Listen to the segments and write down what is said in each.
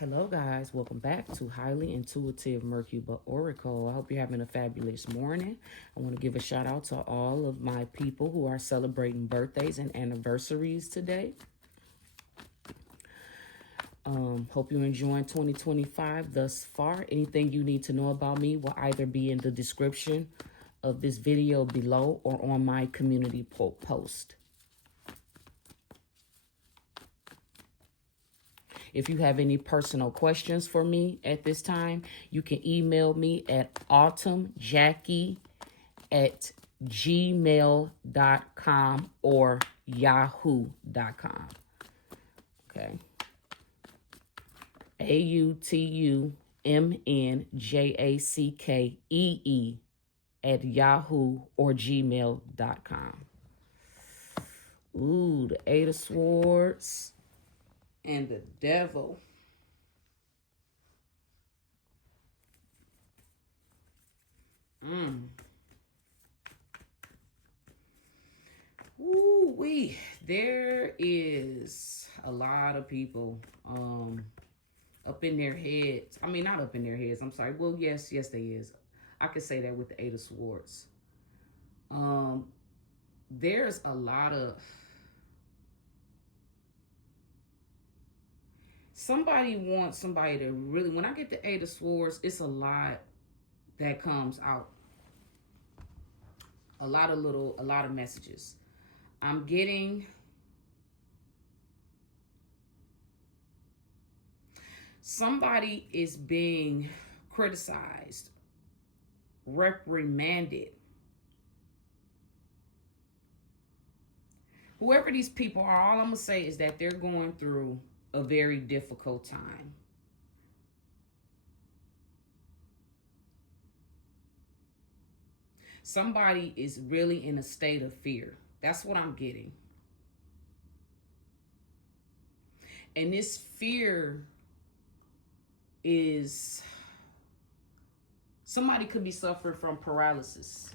Hello, guys. Welcome back to Highly Intuitive Mercury Oracle. I hope you're having a fabulous morning. I want to give a shout out to all of my people who are celebrating birthdays and anniversaries today. Hope you're enjoying 2025 thus far. Anything you need to know about me will either be in the description of this video below or on my community post. If you have any personal questions for me at this time, you can email me at autumnjackie@gmail.com or yahoo.com. Okay. AUTUMNJACKEE@yahoo or gmail.com. Ooh, the Eight of Swords and the Devil. Ooh-wee. There is a lot of people up in their heads. I mean, not up in their heads. I'm sorry. Well, yes, there is. I could say that with the Eight of Swords. There's a lot of... Somebody wants somebody to really... When I get the Eight of Swords, it's a lot that comes out. A lot of messages. I'm getting... Somebody is being criticized, reprimanded. Whoever these people are, all I'm going to say is that they're going through a very difficult time. Somebody is really in a state of fear. That's what I'm getting. And this fear is... Somebody could be suffering from paralysis.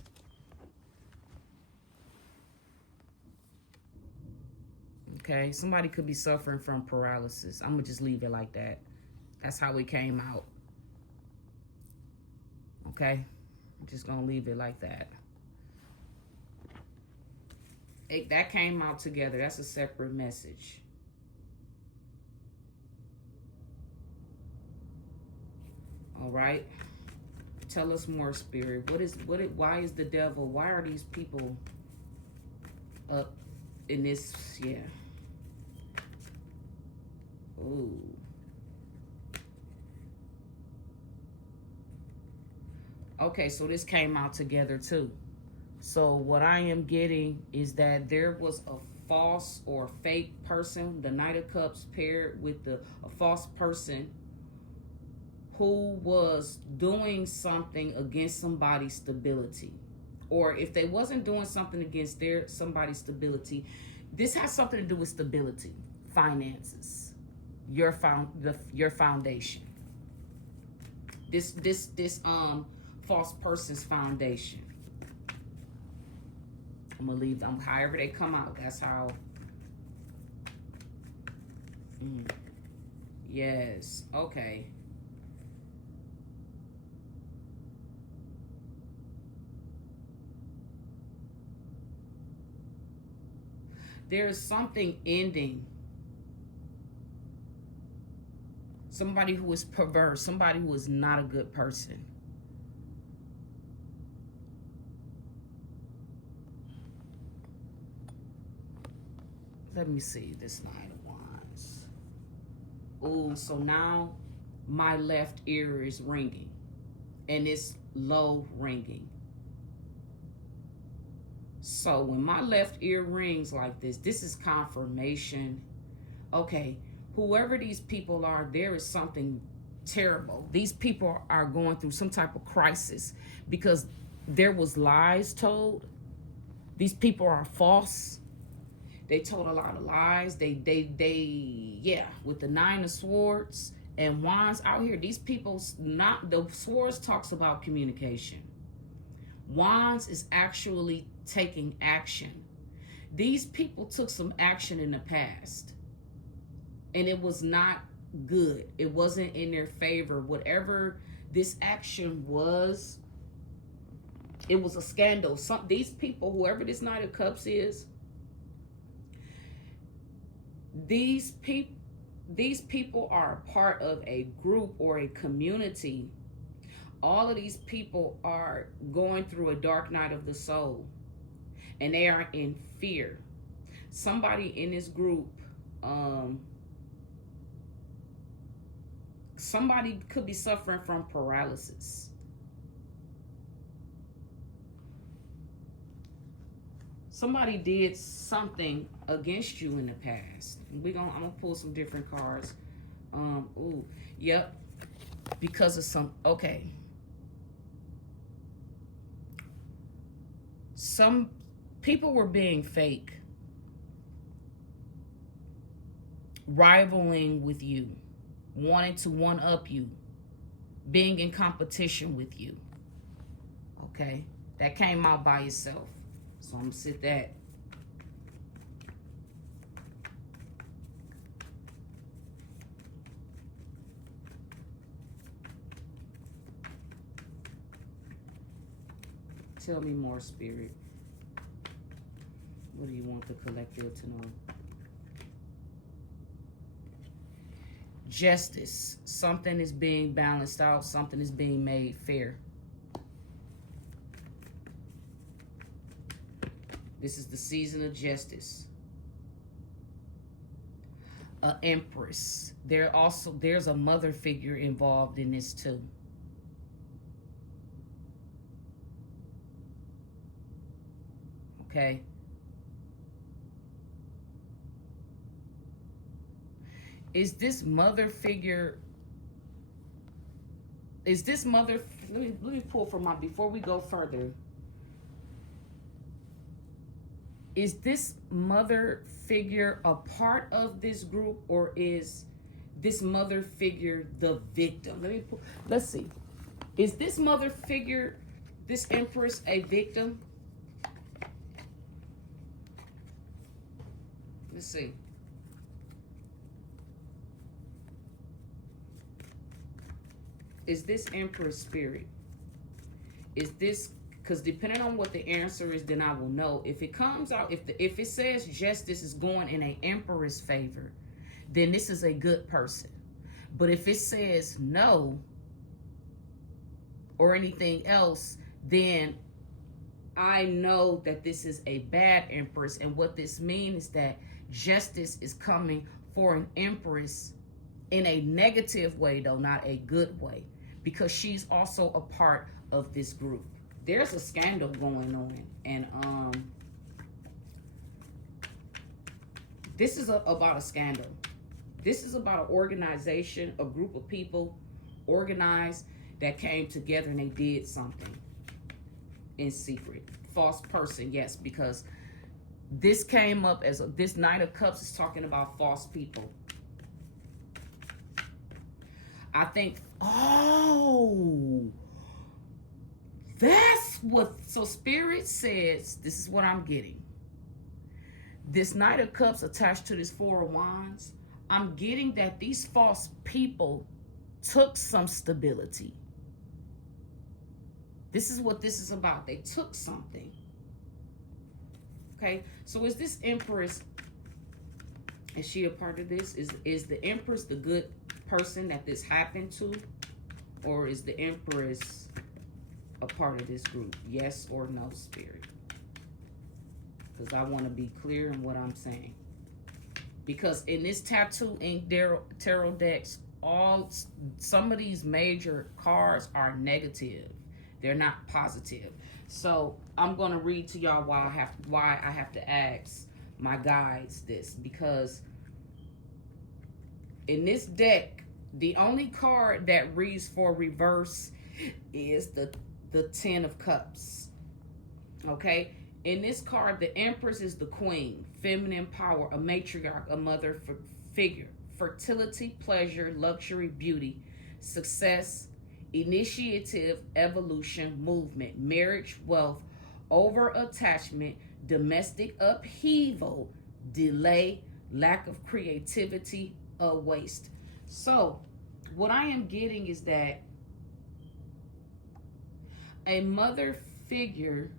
Okay, somebody could be suffering from paralysis. I'm going to just leave it like that. That's how it came out. Okay, I'm just going to leave it like that. That came out together. That's a separate message. All right. Tell us more, Spirit. Why is the devil? Why are these people up in this? Yeah. Ooh. Okay, so this came out together too. So what I am getting is that there was a false or fake person, the Knight of Cups paired with a false person who was doing something against somebody's stability. Or if they wasn't doing something against somebody's stability, this has something to do with stability, finances, your foundation. This false person's foundation. I'm gonna leave them however they come out. That's how. Yes. Okay. There is something ending. Somebody who is perverse. Somebody who is not a good person. Let me see this Nine of Wands. Oh, so now my left ear is ringing. And it's low ringing. So when my left ear rings like this is confirmation. Okay, whoever these people are, there is something terrible. These people are going through some type of crisis because there was lies told. These people are false. They told a lot of lies. Yeah, with the Nine of Swords and Wands out here, these people, not the Swords talks about communication. Wands is actually taking action. These people took some action in the past, and it was not good. It wasn't in their favor. Whatever this action was, it was a scandal. These people, whoever this Knight of Cups is, these people are a part of a group or a community. All of these people are going through a dark night of the soul, and they are in fear. Somebody in this group, somebody could be suffering from paralysis. Somebody did something against you in the past. I'm gonna pull some different cards. Ooh, yep. Because of okay. Some people were being fake, rivaling with you, wanting to one-up you, being in competition with you. Okay, that came out by itself. So I'm gonna sit that. Tell me more, Spirit. What do you want the collective to know? Justice. Something is being balanced out. Something is being made fair. This is the season of justice. An empress. There's a mother figure involved in this too. Okay. Is this mother figure? Let me pull from my, before we go further. Is this mother figure a part of this group, or is this mother figure the victim? Let's see. Is this mother figure, this empress, a victim? Let's see. Is this empress spirit? Is this, because depending on what the answer is, then I will know. If it comes out, if it says justice is going in an emperor's favor, then this is a good person. But if it says no or anything else, then I know that this is a bad empress. And what this means is that justice is coming for an empress in a negative way, though, not a good way, because she's also a part of this group. There's a scandal going on, and this is about a scandal. This is about an organization, a group of people organized that came together and they did something in secret. False person, yes, because this came up as this Knight of Cups is talking about false people. I think, oh, that's what, so Spirit says, this is what I'm getting. This Knight of Cups attached to this Four of Wands, I'm getting that these false people took some stability. This is what this is about. They took something. Okay, so is this Empress, is she a part of this? Is the Empress the good person that this happened to? Or is the Empress a part of this group? Yes or no, Spirit? Because I want to be clear in what I'm saying. Because in this Tattoo Ink tarot decks, some of these major cards are negative. They're not positive. So I'm going to read to y'all why I have to ask my guides this. Because in this deck, the only card that reads for reverse is the Ten of Cups. Okay? In this card, the Empress is the queen, feminine power, a matriarch, a mother figure, fertility, pleasure, luxury, beauty, success, initiative, evolution, movement, marriage, wealth, over-attachment, domestic upheaval, delay, lack of creativity, a waste. So, what I am getting is that a mother figure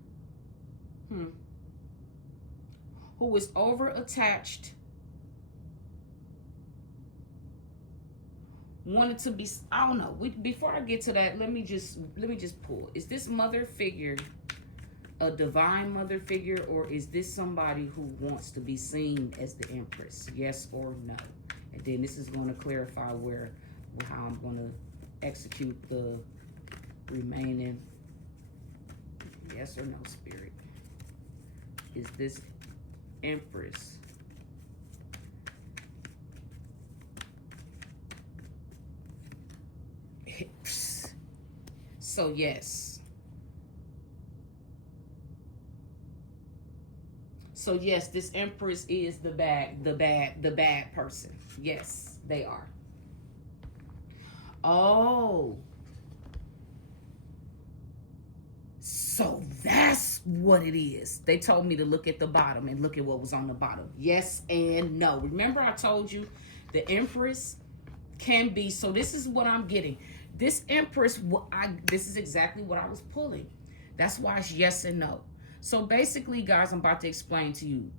who is over attached wanted to be, I don't know. Before I get to that, let me just pull. Is this mother figure a divine mother figure, or is this somebody who wants to be seen as the Empress? Yes or no? And then this is going to clarify how I'm going to execute the remaining yes or no, Spirit. Is this Empress so yes. So yes, this Empress is the bad person. Yes, they are. Oh. So that's what it is. They told me to look at the bottom and look at what was on the bottom. Yes and no. Remember I told you the Empress can be, so this is what I'm getting. This Empress, this is exactly what I was pulling. That's why it's yes and no. So basically, guys, I'm about to explain to you.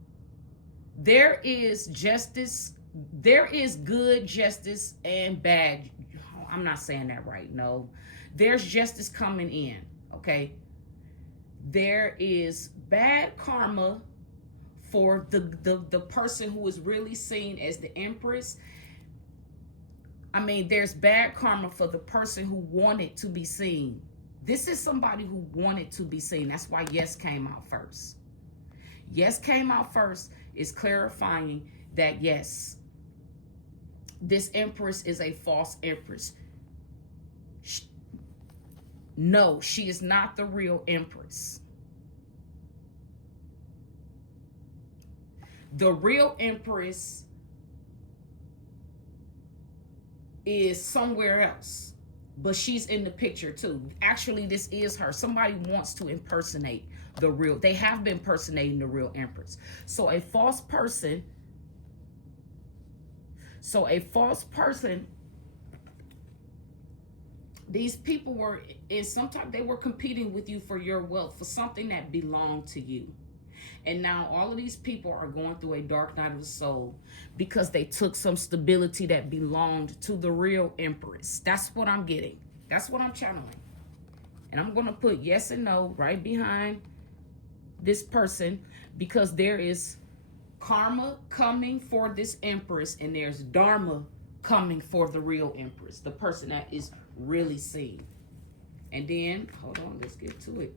There is justice. There is good justice and bad. I'm not saying that right. No. There's justice coming in. Okay. There is bad karma for the person who is really seen as the Empress. I mean, there's bad karma for the person who wanted to be seen. This is somebody who wanted to be seen. That's why yes came out first. Yes came out first is clarifying that yes, this Empress is a false Empress. No, she is not the real Empress. The real Empress is somewhere else, but she's in the picture too. Actually, this is her. Somebody wants to impersonate the real. They have been impersonating the real Empress. So a false person. These people were in sometimes they were competing with you for your wealth, for something that belonged to you. And now all of these people are going through a dark night of the soul because they took some stability that belonged to the real Empress. That's what I'm getting. That's what I'm channeling. And I'm going to put yes and no right behind this person because there is karma coming for this Empress and there's dharma coming for the real Empress, the person that is really seen. And then, hold on, let's get to it.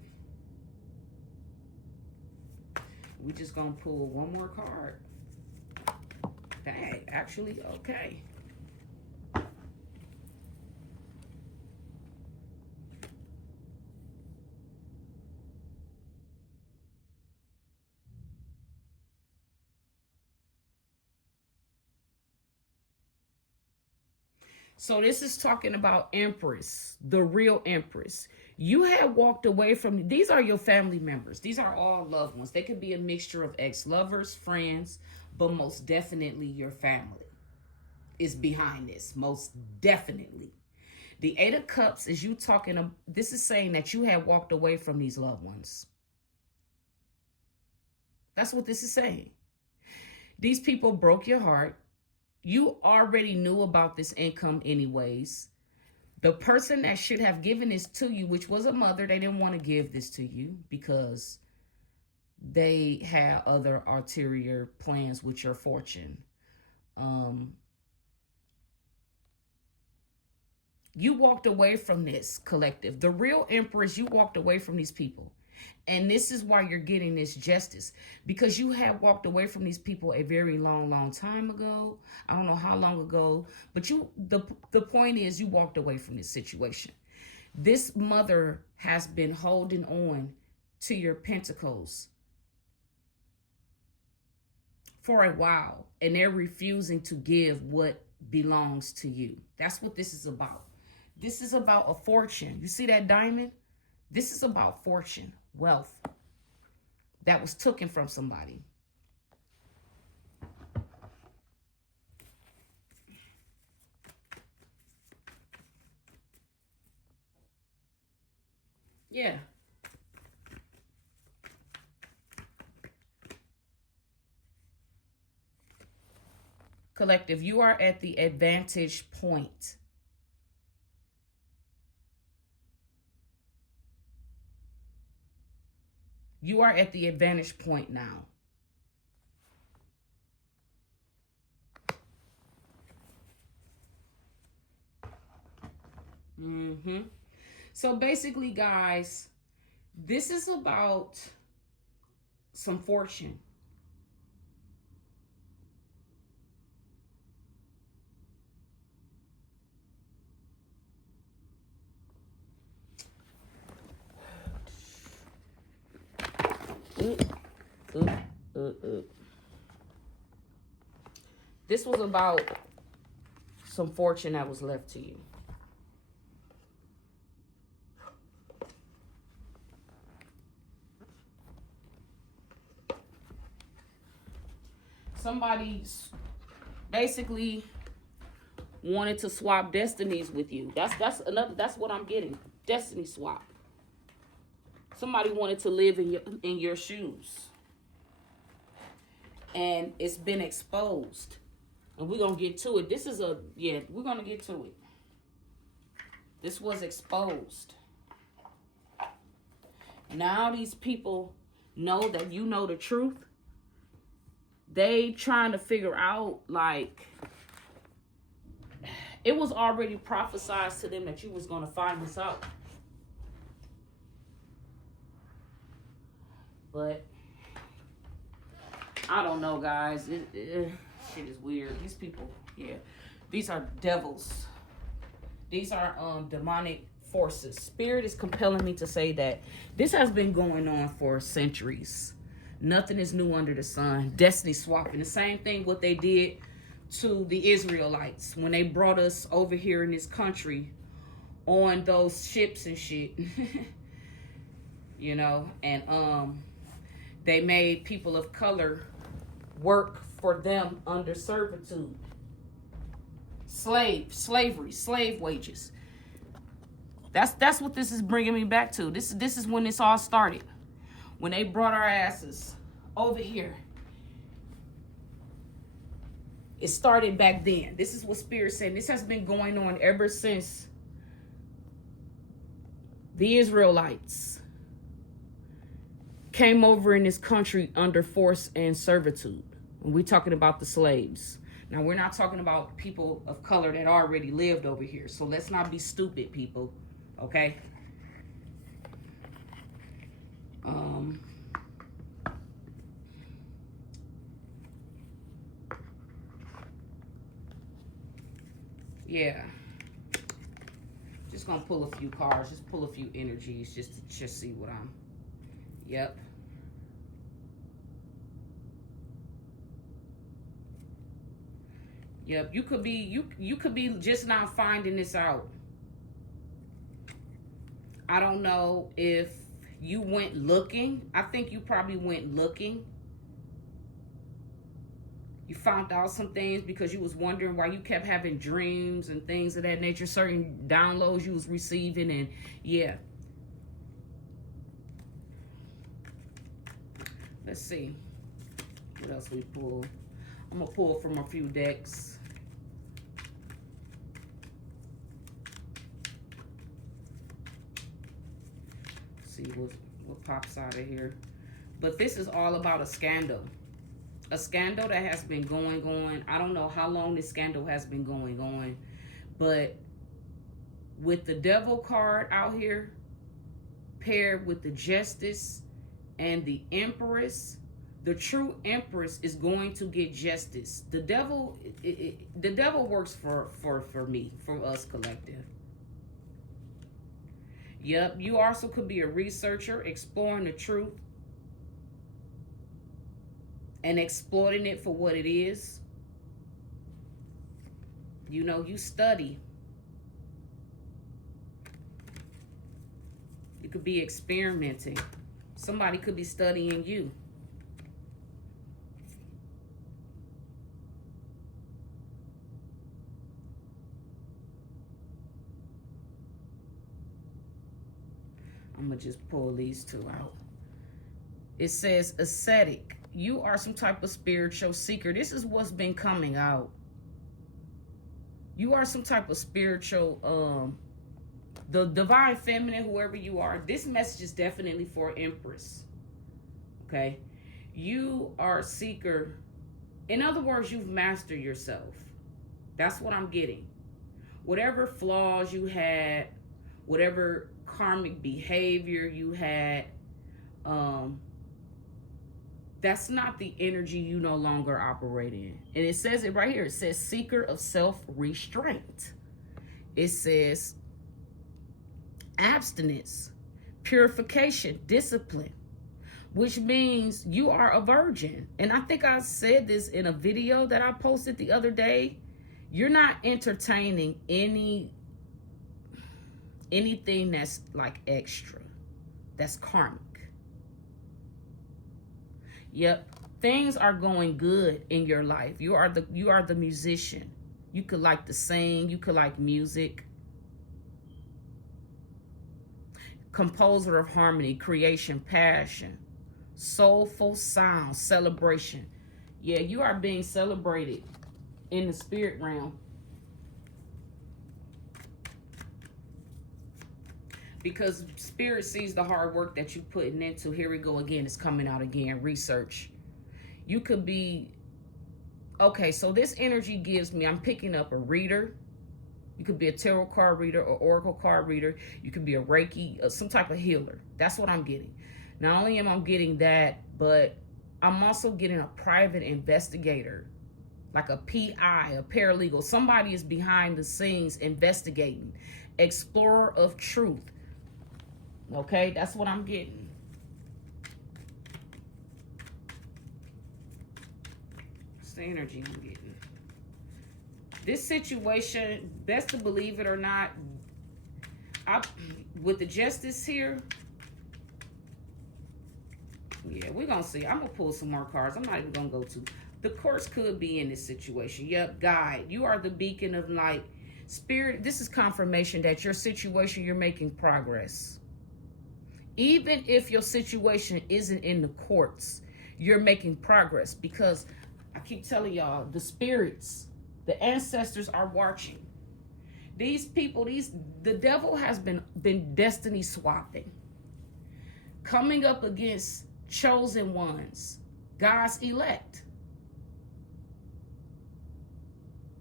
We just gonna pull one more card. Dang, actually, okay. So this is talking about Empress, the real Empress. You have walked away from, these are your family members. These are all loved ones. They could be a mixture of ex-lovers, friends, but most definitely your family is behind this, most definitely. The Eight of Cups is you talking, this is saying that you have walked away from these loved ones. That's what this is saying. These people broke your heart. You already knew about this income anyways. The person that should have given this to you, which was a mother, they didn't want to give this to you because they had other ulterior plans with your fortune. You walked away from this collective. The real Empress, you walked away from these people. And this is why you're getting this justice. Because you have walked away from these people a very long, long time ago. I don't know how long ago. But the point is you walked away from this situation. This mother has been holding on to your pentacles for a while. And they're refusing to give what belongs to you. That's what this is about. This is about a fortune. You see that diamond? This is about fortune, wealth that was taken from somebody. Yeah. Collective, you are at the advantage point. You are at the advantage point now. Mm-hmm. So basically, guys, this is about some fortune. Uh, uh, uh. This was about some fortune that was left to you. Somebody basically wanted to swap destinies with you. That's what I'm getting. Destiny swap. Somebody wanted to live in your shoes. And it's been exposed. And we're gonna get to it. We're gonna get to it. This was exposed. Now these people know that you know the truth. They trying to figure out, like, it was already prophesied to them that you was gonna find this out. But I don't know, guys. Shit is weird. These people, yeah, these are devils. These are demonic forces. Spirit is compelling me to say that this has been going on for centuries. Nothing is new under the sun. Destiny swapping. The same thing what they did to the Israelites when they brought us over here in this country on those ships and shit. You know, and they made people of color work for them under servitude. Slavery, slave wages. That's what this is bringing me back to. This is when this all started. When they brought our asses over here. It started back then. This is what Spirit said. This has been going on ever since the Israelites came over in this country under force and servitude. And we're talking about the slaves. Now, we're not talking about people of color that already lived over here. So let's not be stupid, people. Okay? Yeah. Just gonna pull a few cards. Just pull a few energies just to see what I'm... Yep. Yep, you could be just now finding this out. I don't know if you went looking. I think you probably went looking. You found out some things because you was wondering why you kept having dreams and things of that nature, certain downloads you was receiving, and yeah. Let's see what else we pull. I'm gonna pull from a few decks. See what pops out of here. But this is all about a scandal. A scandal that has been going on. I don't know how long this scandal has been going on, but with the devil card out here paired with the justice and the empress, the true empress is going to get justice. The devil the devil works for me, for us collective. Yep, you also could be a researcher exploring the truth and exploiting it for what it is. You know, you study. You could be experimenting. Somebody could be studying you. I'm going to just pull these two out. It says ascetic. You are some type of spiritual seeker. This is what's been coming out. You are some type of spiritual, the divine feminine, whoever you are. This message is definitely for Empress. Okay? You are a seeker. In other words, you've mastered yourself. That's what I'm getting. Whatever flaws you had, whatever karmic behavior you had, that's not the energy you no longer operate in. And it says it right here. It says seeker of self-restraint. It says abstinence, purification, discipline, which means you are a virgin. And I think I said this in a video that I posted the other day. You're not entertaining anything that's like extra, that's karmic. Yep, things are going good in your life. You are the musician. You could like to sing, you could like music. Composer of harmony, creation, passion, soulful sound, celebration. Yeah, you are being celebrated in the spirit realm. Because spirit sees the hard work that you're putting into. Here we go again. It's coming out again. Research. You could be... Okay, so this energy gives me... I'm picking up a reader. You could be a tarot card reader or oracle card reader. You could be a Reiki, some type of healer. That's what I'm getting. Not only am I getting that, but I'm also getting a private investigator. Like a PI, a paralegal. Somebody is behind the scenes investigating. Explorer of truth. Okay, that's what I'm getting. It's the energy I'm getting. This situation, best to believe it or not, with the justice here, yeah, we're going to see. I'm going to pull some more cards. I'm not even going to go to. The courts could be in this situation. Yep, guide. You are the beacon of light. Spirit, this is confirmation that your situation, you're making progress. Even if your situation isn't in the courts, you're making progress, because I keep telling y'all, the spirits, the ancestors are watching. These people, the devil has been destiny swapping, coming up against chosen ones, God's elect,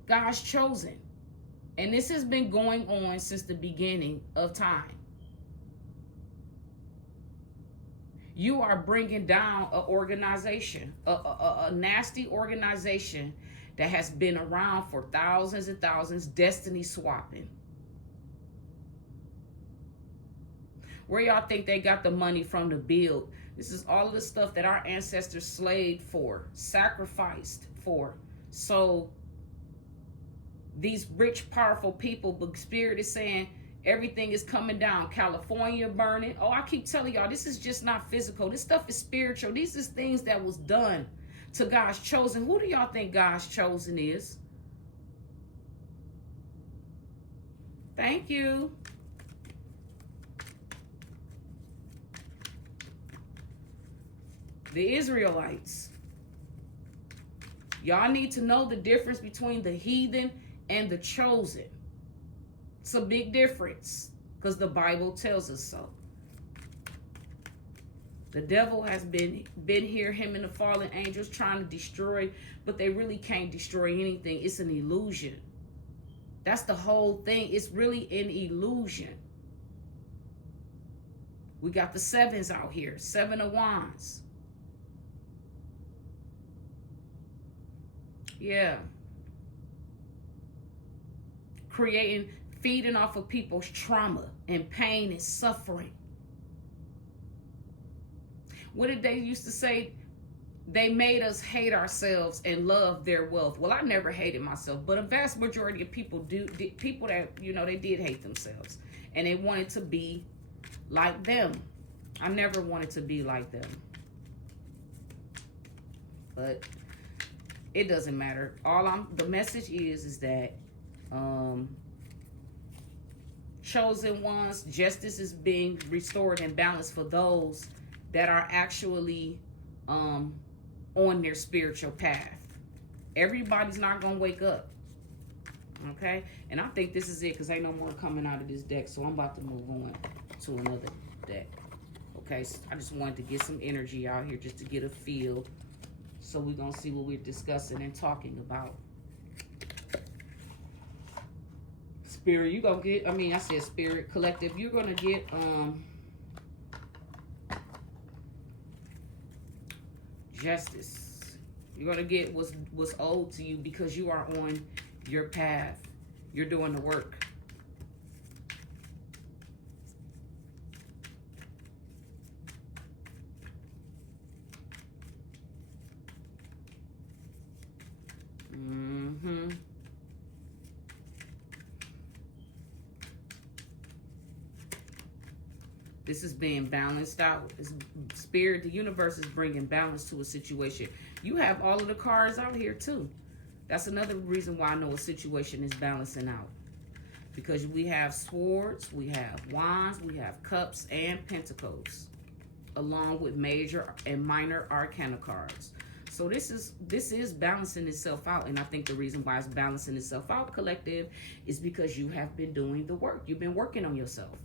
God's chosen. And this has been going on since the beginning of time. You are bringing down an organization, a nasty organization that has been around for thousands and thousands, destiny swapping. Where y'all think they got the money from to build? This is all of the stuff that our ancestors slaved for, sacrificed for. So these rich, powerful people, but Spirit is saying, everything is coming down. California burning. Oh, I keep telling y'all, this is just not physical. This stuff is spiritual. These is things that was done to God's chosen. Who do y'all think God's chosen is? Thank you. The Israelites. Y'all need to know the difference between the heathen and the chosen. It's a big difference, because the Bible tells us so. The devil has been here, him and the fallen angels, trying to destroy, but they really can't destroy anything. It's an illusion. That's the whole thing. It's really an illusion. We got the sevens out here, 7 of Wands. Yeah. Feeding off of people's trauma and pain and suffering. What did they used to say? They made us hate ourselves and love their wealth. Well, I never hated myself, but a vast majority of people people that, they did hate themselves, and they wanted to be like them. I never wanted to be like them. But it doesn't matter. The message is that chosen ones. Justice is being restored and balanced for those that are actually on their spiritual path. Everybody's not gonna wake up. Okay, and I think this is it because ain't no more coming out of this deck, so I'm about to move on to another deck. Okay, so I just wanted to get some energy out here just to get a feel, so we're gonna see what we're discussing and talking about. Spirit, you gonna get, I said Spirit Collective, you're gonna get justice. You're gonna get what's owed to you because you are on your path. You're doing the work. This is being balanced out. This Spirit, the universe is bringing balance to a situation. You have all of the cards out here too. That's another reason why I know a situation is balancing out. Because we have swords, we have wands, we have cups and pentacles, along with major and minor arcana cards. So this is balancing itself out. And I think the reason why it's balancing itself out, Collective, is because you have been doing the work. You've been working on yourself.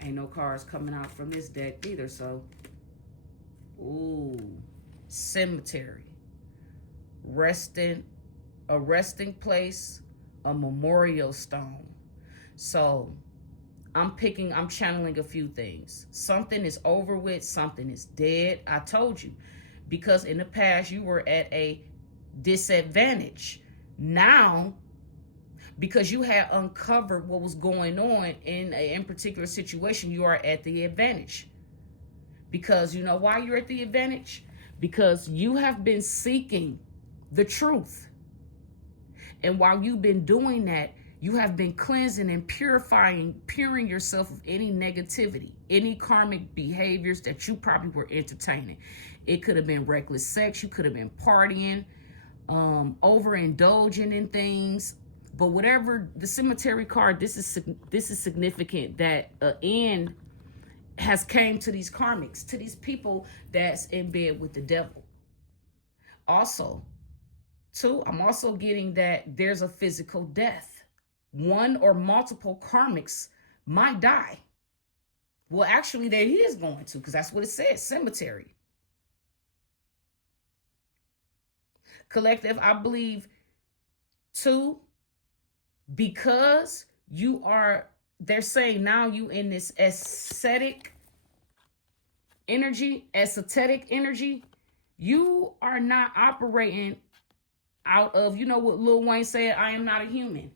Ain't no cards coming out from this deck either, so. Ooh. Cemetery. A resting place, a memorial stone. So, I'm channeling a few things. Something is over with, something is dead. I told you. Because in the past, you were at a disadvantage. Now, because you had uncovered what was going on in a particular situation, you are at the advantage. Because you know why you're at the advantage? Because you have been seeking the truth. And while you've been doing that, you have been cleansing and puring yourself of any negativity, any karmic behaviors that you probably were entertaining. It could have been reckless sex. You could have been partying, overindulging in things. But whatever, the cemetery card, this is significant that an end has came to these karmics, to these people that's in bed with the devil. Also, too, I'm also getting that there's a physical death. One or multiple karmics might die. Well, actually, that he is going to, because that's what it says, cemetery. Collective, I believe, too, because you are, they're saying now you in this esoteric energy, you are not operating out of, you know what Lil Wayne said, I am not a human.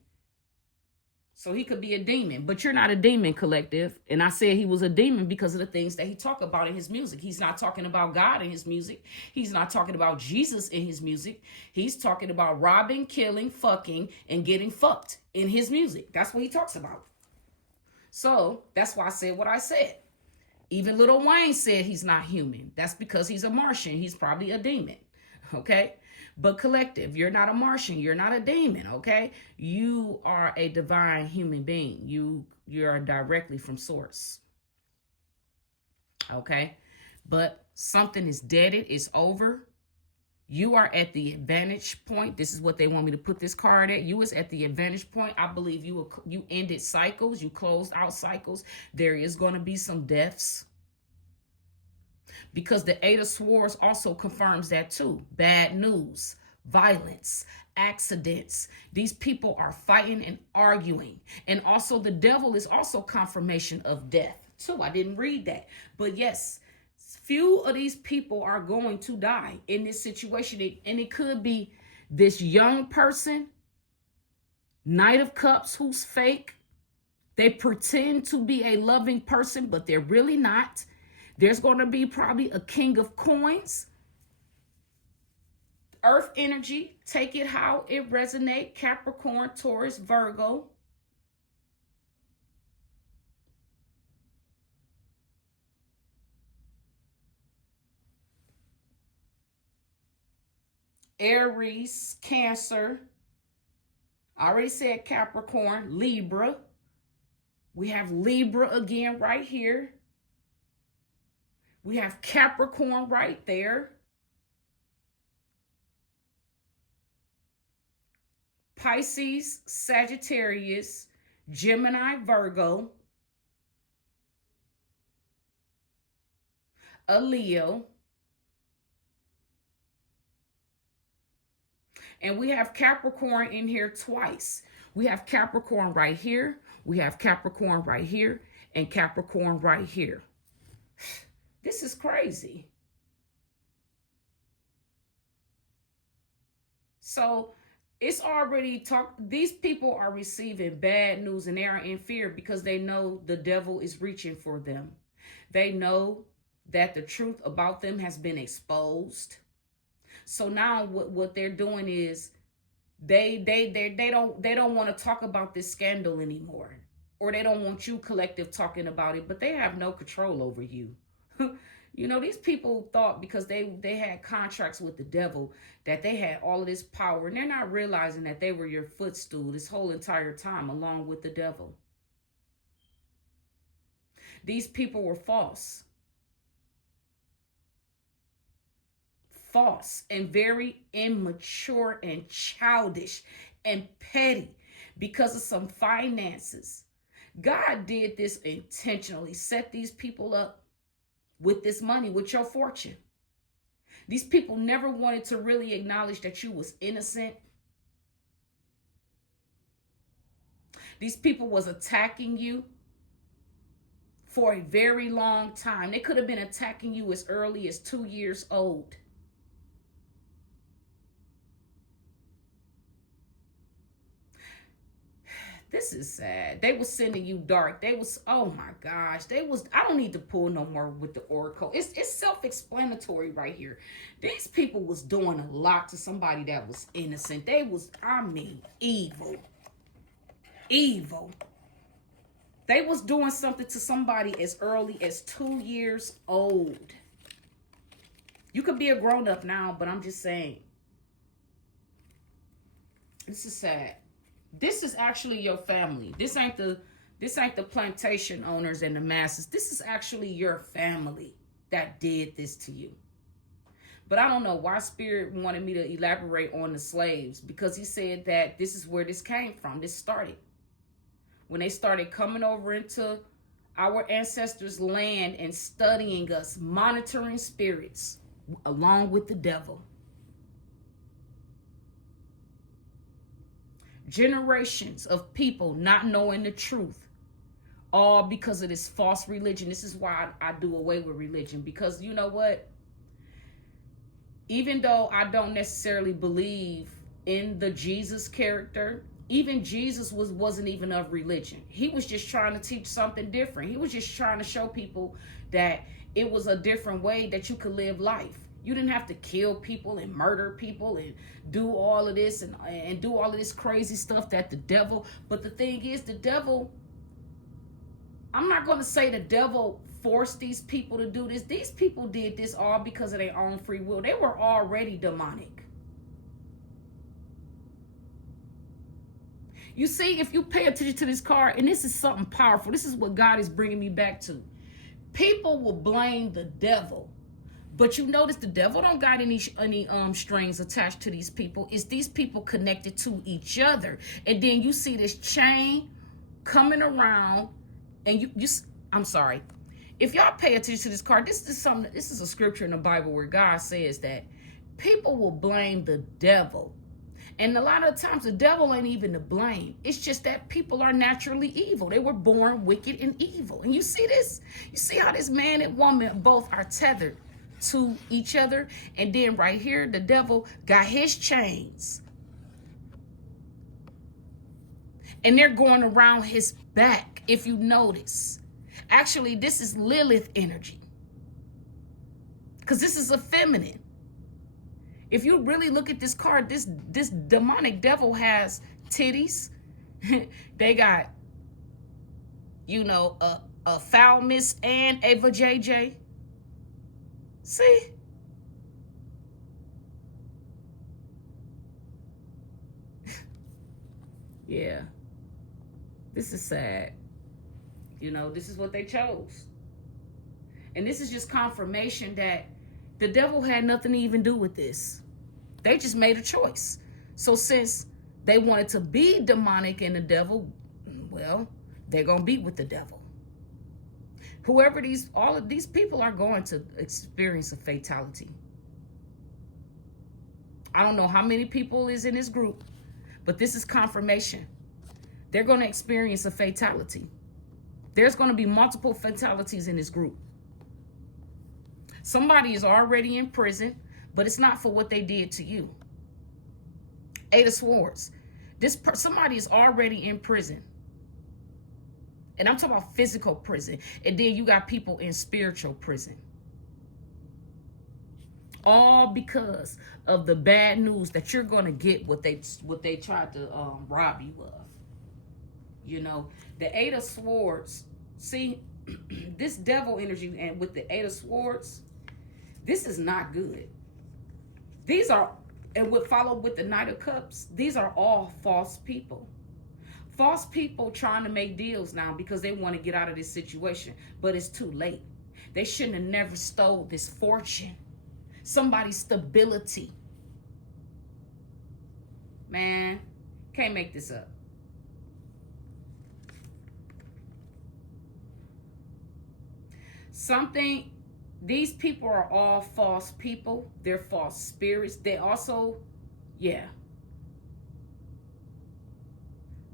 So he could be a demon, but you're not a demon, Collective. And I said he was a demon because of the things that he talked about in his music. He's not talking about God in his music. He's not talking about Jesus in his music. He's talking about robbing, killing, fucking, and getting fucked in his music. That's what he talks about. So that's why I said what I said. Even Lil Wayne said he's not human. That's because he's a Martian. He's probably a demon. Okay? But Collective, you're not a Martian. You're not a demon, okay? You are a divine human being. You're directly from source. Okay? But something is deaded. It's over. You are at the advantage point. This is what they want me to put this card at. You was at the advantage point. I believe you ended cycles. You closed out cycles. There is going to be some deaths. Because the Eight of Swords also confirms that too. Bad news, violence, accidents. These people are fighting and arguing. And also the devil is also confirmation of death too. I didn't read that. But yes, few of these people are going to die in this situation. And it could be this young person, Knight of Cups, who's fake. They pretend to be a loving person, but they're really not. There's going to be probably a King of Coins. Earth energy, take it how it resonates. Capricorn, Taurus, Virgo. Aries, Cancer. I already said Capricorn, Libra. We have Libra again right here. We have Capricorn right there. Pisces, Sagittarius, Gemini, Virgo, a Leo. And we have Capricorn in here twice. We have Capricorn right here. We have Capricorn right here and Capricorn right here. This is crazy. So it's already talked. These people are receiving bad news and they are in fear because they know the devil is reaching for them. They know that the truth about them has been exposed. So now what they're doing is they don't want to talk about this scandal anymore, or they don't want you collective talking about it, but they have no control over you. You know, these people thought because they had contracts with the devil that they had all of this power, and they're not realizing that they were your footstool this whole entire time along with the devil. These people were false and very immature and childish and petty because of some finances. God did this intentionally, set these people up with this money, with your fortune. These people never wanted to really acknowledge that you was innocent. These people was attacking you for a very long time. They could have been attacking you as early as 2 years old. This is sad. They was sending you dark. They was, oh my gosh. I don't need to pull no more with the oracle. It's self-explanatory right here. These people was doing a lot to somebody that was innocent. They was, I mean, evil. Evil. They was doing something to somebody as early as 2 years old. You could be a grown-up now, but I'm just saying. This is sad. This is actually your family. This ain't the plantation owners and the masses. This is actually your family that did this to you. But I don't know why Spirit wanted me to elaborate on the slaves, because he said that this is where this came from. This started when they started coming over into our ancestors' land and studying us, monitoring spirits along with the devil. Generations of people not knowing the truth, all because of this false religion. This is why I do away with religion, because you know what? Even though I don't necessarily believe in the Jesus character, even Jesus wasn't even of religion. He was just trying to teach something different. He was just trying to show people that it was a different way that you could live life. You didn't have to kill people and murder people and do all of this and do all of this crazy stuff that the devil. But the thing is, the devil, I'm not going to say the devil forced these people to do this. These people did this all because of their own free will. They were already demonic. You see, if you pay attention to this card, and this is something powerful, this is what God is bringing me back to. People will blame the devil. But you notice the devil don't got any strings attached to these people. It's these people connected to each other. And then you see this chain coming around, and I'm sorry. If y'all pay attention to this card, this is a scripture in the Bible where God says that people will blame the devil. And a lot of times the devil ain't even to blame. It's just that people are naturally evil. They were born wicked and evil. And you see this? You see how this man and woman both are tethered to each other? And then right here, the devil got his chains. And they're going around his back, if you notice. Actually, this is Lilith energy, because this is a feminine. If you really look at this card, this demonic devil has titties. They got, a foul miss and Ava JJ. See? Yeah, this is sad. You know, this is what they chose. And this is just confirmation that the devil had nothing to even do with this. They just made a choice. So since they wanted to be demonic and the devil, well, they're going to be with the devil. All of these people are going to experience a fatality. I don't know how many people is in this group, but this is confirmation. They're going to experience a fatality. There's going to be multiple fatalities in this group. Somebody is already in prison, but it's not for what they did to you. Eight of Swords. Somebody is already in prison. And I'm talking about physical prison. And then you got people in spiritual prison. All because of the bad news that you're going to get what they tried to rob you of. You know, the Eight of Swords. See, this devil energy and with the Eight of Swords, this is not good. These are, and what followed with the Knight of Cups, these are all false people. False people trying to make deals now because they want to get out of this situation, but it's too late. They shouldn't have never stole this fortune. Somebody's stability. Man, can't make this up. These people are all false people. They're false spirits. They also, yeah.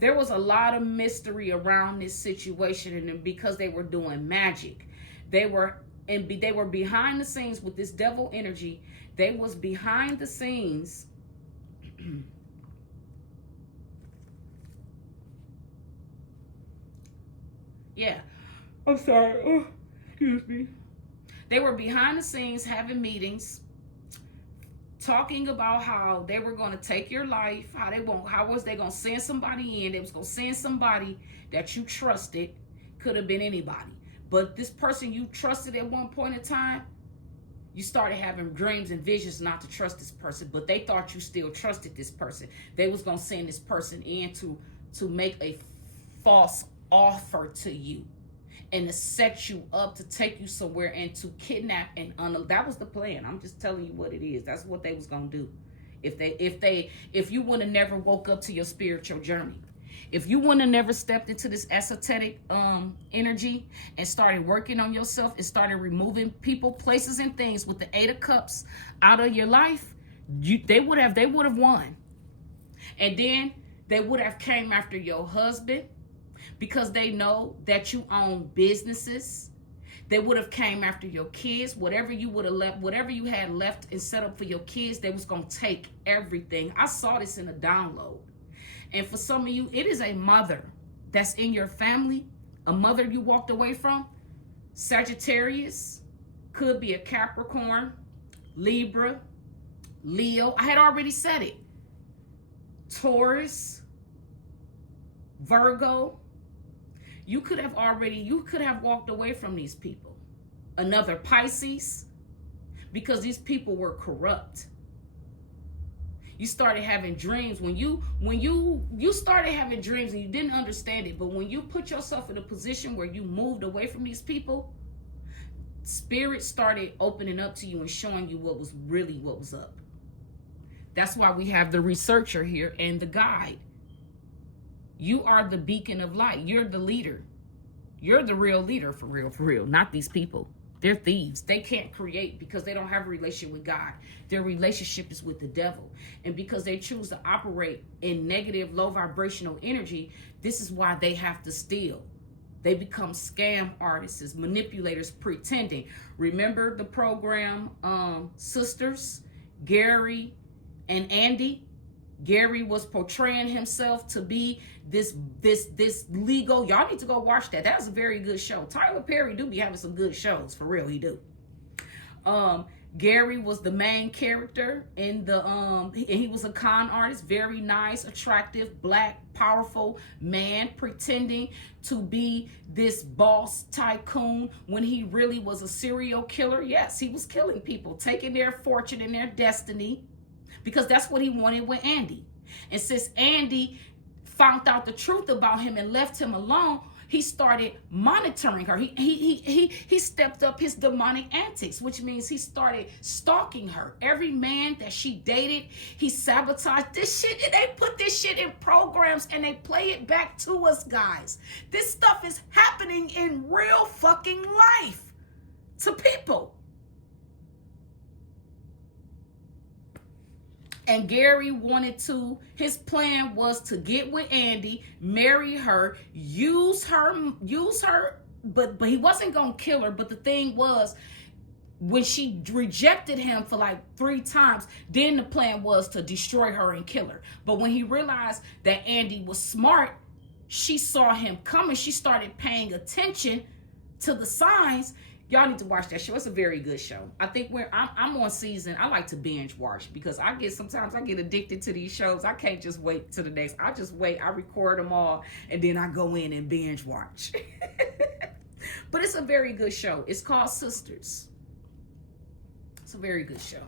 There was a lot of mystery around this situation, and because they were doing magic, they were behind the scenes with this devil energy. They was behind the scenes. Yeah, I'm sorry. Oh, excuse me. They were behind the scenes having meetings, talking about how they were going to take your life, how was they going to send somebody in. They was going to send somebody that you trusted. Could have been anybody. But this person you trusted at one point in time, you started having dreams and visions not to trust this person, but they thought you still trusted this person. They was going to send this person in to make a false offer to you and to set you up to take you somewhere and to kidnap and that was the plan. I'm just telling you what it is. That's what they was going to do. If you would have never woke up to your spiritual journey. If you wouldn't have never stepped into this esoteric energy and started working on yourself and started removing people, places, and things with the Eight of Cups out of your life, they would have won. And then they would have came after your husband because they know that you own businesses. They would have came after your kids. Whatever you would have left, whatever you had left and set up for your kids, they was going to take everything. I saw this in a download. And for some of you, it is a mother that's in your family, a mother you walked away from. Sagittarius, could be a Capricorn, Libra, Leo. I had already said it. Taurus, Virgo. You could have walked away from these people. Another Pisces, because these people were corrupt. You started having dreams when you started having dreams and you didn't understand it. But when you put yourself in a position where you moved away from these people, spirit started opening up to you and showing you what was up. That's why we have the researcher here and the guide. You are the beacon of light. You're the leader. You're the real leader for real, not these people. They're thieves. They can't create because they don't have a relationship with God. Their relationship is with the devil. And because they choose to operate in negative, low vibrational energy, this is why they have to steal. They become scam artists, manipulators, pretending. Remember the program Sisters, Gary and Andy? Gary was portraying himself to be this legal. Y'all need to go watch that. That was a very good show. Tyler Perry do be having some good shows. For real, he do. Gary was the main character in the and he was a con artist, very nice, attractive, black, powerful man pretending to be this boss tycoon when he really was a serial killer. Yes, he was killing people, taking their fortune and their destiny, because that's what he wanted with Andy. And since Andy found out the truth about him and left him alone, he started monitoring her. He stepped up his demonic antics, which means he started stalking her. Every man that she dated, he sabotaged this shit. They put this shit in programs and they play it back to us, guys. This stuff is happening in real fucking life to people. And Gary his plan was to get with Andy, marry her, use her, but he wasn't going to kill her. But the thing was, when she rejected him for like 3 times, then the plan was to destroy her and kill her. But when he realized that Andy was smart, she saw him coming. She started paying attention to the signs. Y'all need to watch that show. It's a very good show. I think I'm on season. I like to binge watch because sometimes I get addicted to these shows. I can't just wait to the next. I just wait. I record them all and then I go in and binge watch. But it's a very good show. It's called Sisters. It's a very good show.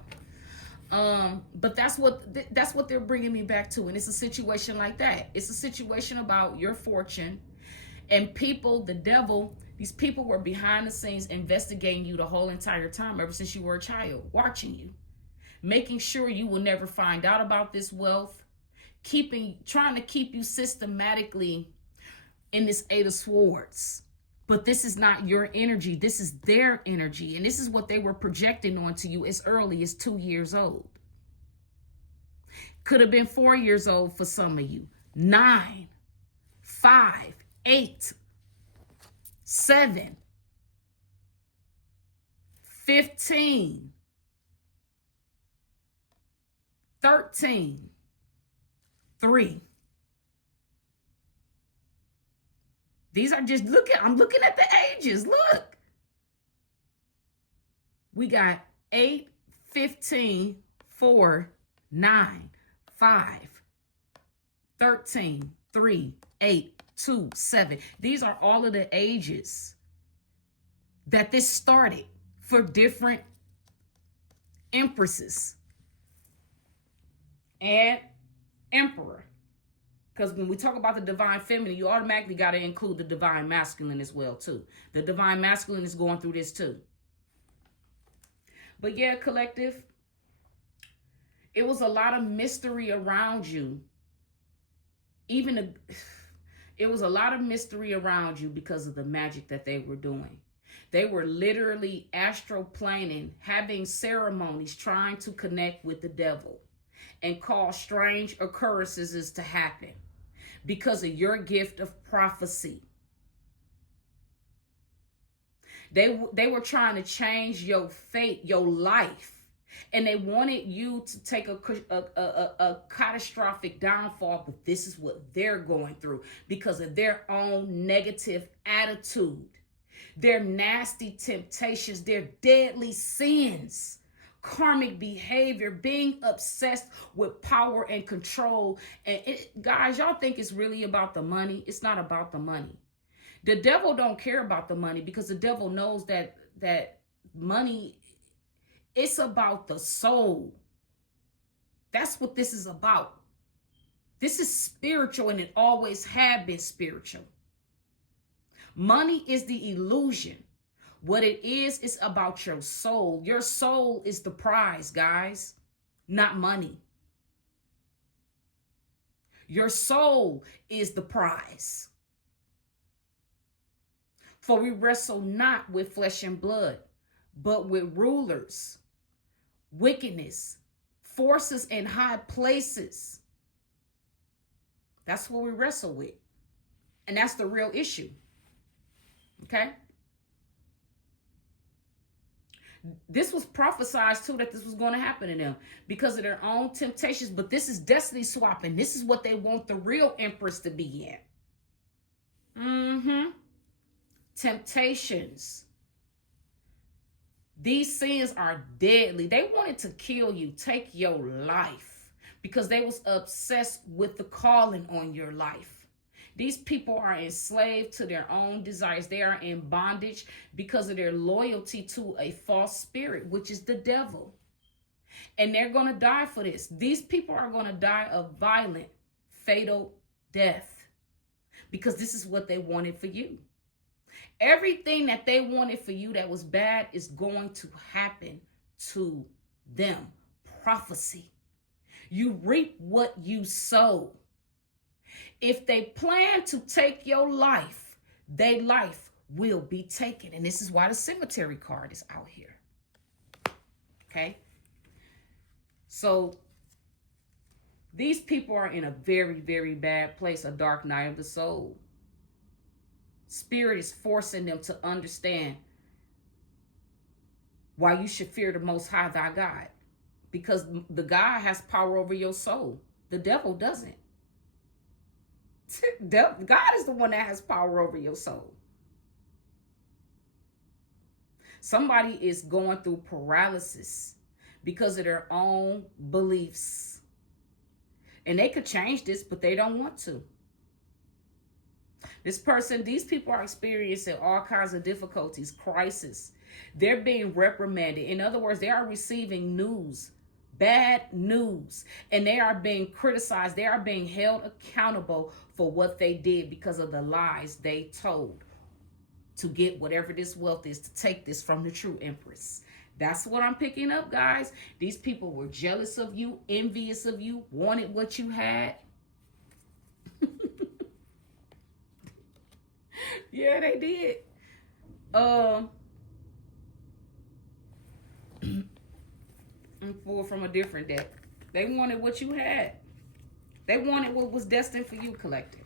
But that's what they're bringing me back to, and it's a situation like that. It's a situation about your fortune and people, the devil. These people were behind the scenes investigating you the whole entire time, ever since you were a child, watching you, making sure you will never find out about this wealth, trying to keep you systematically in this 8 of Swords. But this is not your energy. This is their energy. And this is what they were projecting onto you as early as 2 years old. Could have been 4 years old for some of you. 9, 5, 8, 7, 15, 13, 3. These are just, I'm looking at the ages. Look. We got 8, 15, 4, 9, 5, 13, 3, 8, 2, 7. These are all of the ages that this started for different empresses and emperor. Because when we talk about the divine feminine, you automatically got to include the divine masculine as well, too. The divine masculine is going through this, too. But yeah, collective, it was a lot of mystery around you. It was a lot of mystery around you because of the magic that they were doing. They were literally astroplaning, having ceremonies, trying to connect with the devil and cause strange occurrences to happen because of your gift of prophecy. They were trying to change your fate, your life. And they wanted you to take a catastrophic downfall, but this is what they're going through because of their own negative attitude, their nasty temptations, their deadly sins, karmic behavior, being obsessed with power and control. And guys, y'all think it's really about the money. It's not about the money. The devil don't care about the money because the devil knows that money, it's about the soul. That's what this is about. This is spiritual, and it always have been spiritual. Money is the illusion. What it is about your soul. Your soul is the prize, guys, not money. Your soul is the prize. For we wrestle not with flesh and blood, but with rulers, wickedness, forces in high places. That's what we wrestle with. And that's the real issue. Okay? This was prophesied too, that this was going to happen to them because of their own temptations. But this is destiny swapping. This is what they want the real empress to be in. Temptations. These sins are deadly. They wanted to kill you, take your life, because they was obsessed with the calling on your life. These people are enslaved to their own desires. They are in bondage because of their loyalty to a false spirit, which is the devil. And they're going to die for this. These people are going to die a violent, fatal death, because this is what they wanted for you. Everything that they wanted for you that was bad is going to happen to them. Prophecy. You reap what you sow. If they plan to take your life, their life will be taken. And this is why the cemetery card is out here. Okay? So these people are in a very, very bad place, a dark night of the soul. Spirit is forcing them to understand why you should fear the Most High thy God. Because the God has power over your soul. The devil doesn't. God is the one that has power over your soul. Somebody is going through paralysis because of their own beliefs. And they could change this, but they don't want to. These people are experiencing all kinds of difficulties, crisis. They're being reprimanded. In other words, they are receiving news, bad news, and they are being criticized. They are being held accountable for what they did because of the lies they told to get whatever this wealth is, to take this from the true empress. That's what I'm picking up, guys. These people were jealous of you, envious of you, wanted what you had. Yeah, they did. I'm pulled from a different deck. They wanted what you had. They wanted what was destined for you, collective.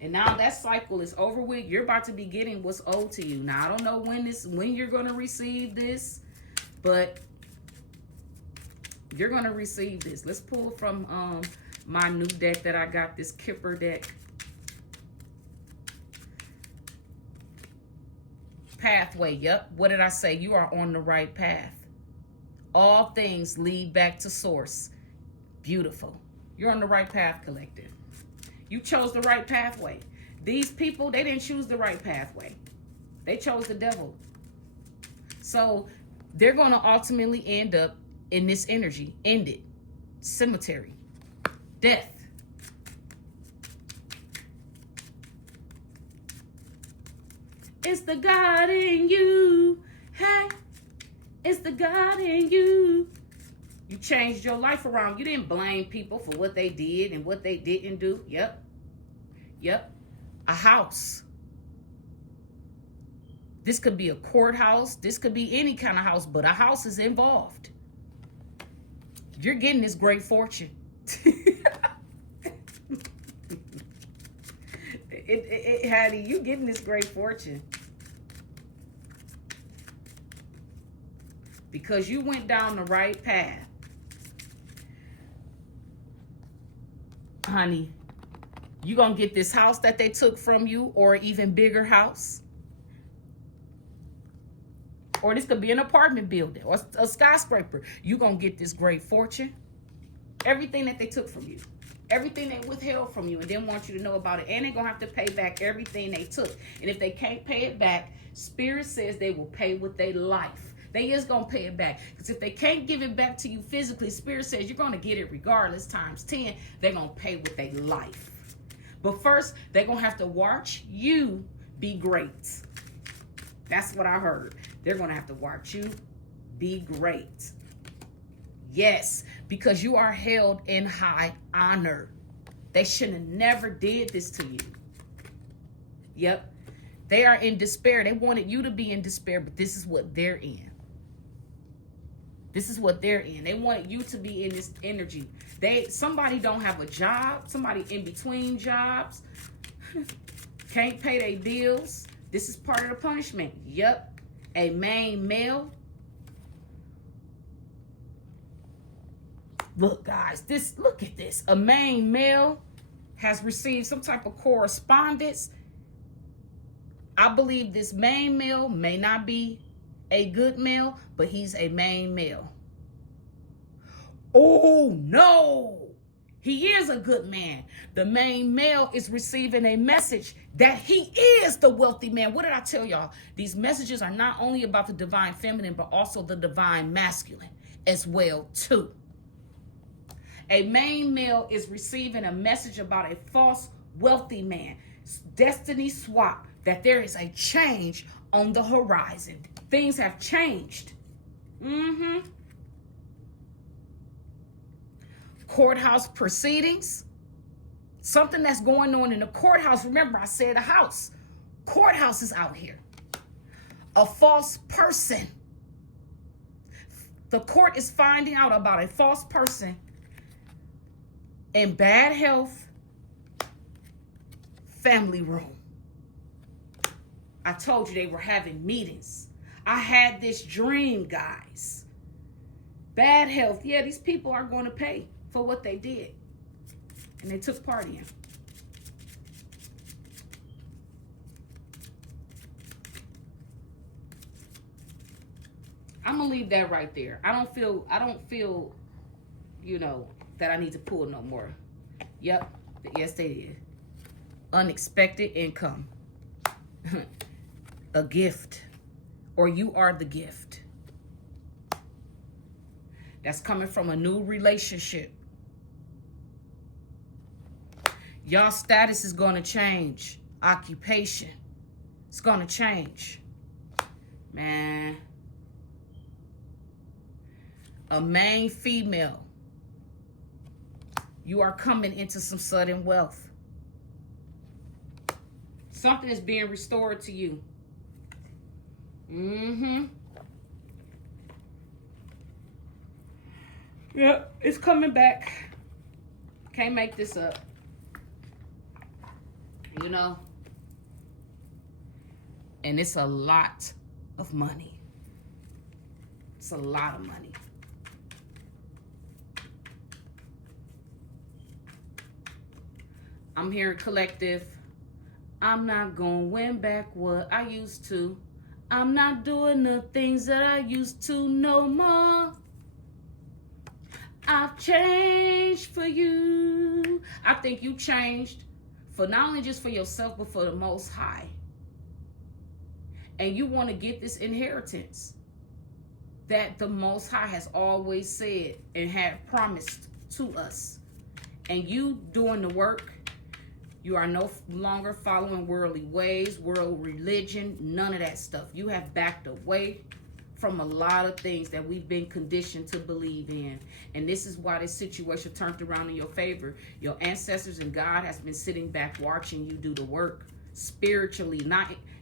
And now that cycle is over with. You're about to be getting what's owed to you. Now, I don't know when you're going to receive this, but you're going to receive this. Let's pull from my new deck that I got, this Kipper deck. Pathway. Yep. What did I say? You are on the right path. All things lead back to source. Beautiful. You're on the right path, collective. You chose the right pathway. These people, they didn't choose the right pathway. They chose the devil. So they're going to ultimately end up in this energy. Ended. Cemetery. Death. It's the God in you. Hey, it's the God in you. You changed your life around. You didn't blame people for what they did and what they didn't do. Yep. A house. This could be a courthouse. This could be any kind of house, but a house is involved. You're getting this great fortune. Hattie, you getting this great fortune. Because you went down the right path. Honey, you gonna get this house that they took from you, or an even bigger house. Or this could be an apartment building or a skyscraper. You gonna get this great fortune. Everything that they took from you. Everything they withheld from you and didn't want you to know about it. And they're going to have to pay back everything they took. And if they can't pay it back, Spirit says they will pay with their life. They is going to pay it back. Because if they can't give it back to you physically, Spirit says you're going to get it regardless times 10. They're going to pay with their life. But first, they're going to have to watch you be great. That's what I heard. They're going to have to watch you be great. Yes, because you are held in high honor. They should have never did this to you. Yep. They are in despair. They wanted you to be in despair, but this is what they're in. This is what they're in. They want you to be in this energy. Somebody don't have a job. Somebody in between jobs. Can't pay their bills. This is part of the punishment. Yep. A main male. Look, guys, look at this. A main male has received some type of correspondence. I believe this main male may not be a good male, but he's a main male. Oh, no. He is a good man. The main male is receiving a message that he is the wealthy man. What did I tell y'all? These messages are not only about the divine feminine, but also the divine masculine as well, too. A main male is receiving a message about a false wealthy man. Destiny swap, that there is a change on the horizon. Things have changed. Courthouse proceedings. Something that's going on in the courthouse. Remember, I said a house. Courthouse is out here. A false person. The court is finding out about a false person in bad health, family room. I told you they were having meetings. I had this dream, guys. Bad health. Yeah, these people are going to pay for what they did. And they took part in. I'm gonna leave that right there. I don't feel, you know, that I need to pull no more. Yep. Yes, they did. Unexpected income. A gift. Or you are the gift. That's coming from a new relationship. Y'all status is going to change. Occupation. It's going to change. Man. A main female. You are coming into some sudden wealth. Something is being restored to you. Yeah, it's coming back. Can't make this up. You know? And it's a lot of money. It's a lot of money. I'm hearing collective. I'm not gonna win back what I used to. I'm not doing the things that I used to no more. I've changed for you. I think you changed for not only just for yourself, but for the Most High. And you want to get this inheritance that the Most High has always said and had promised to us. And you doing the work. You are no longer following worldly ways, world religion, none of that stuff. You have backed away from a lot of things that we've been conditioned to believe in. And this is why this situation turned around in your favor. Your ancestors and God has been sitting back watching you do the work spiritually,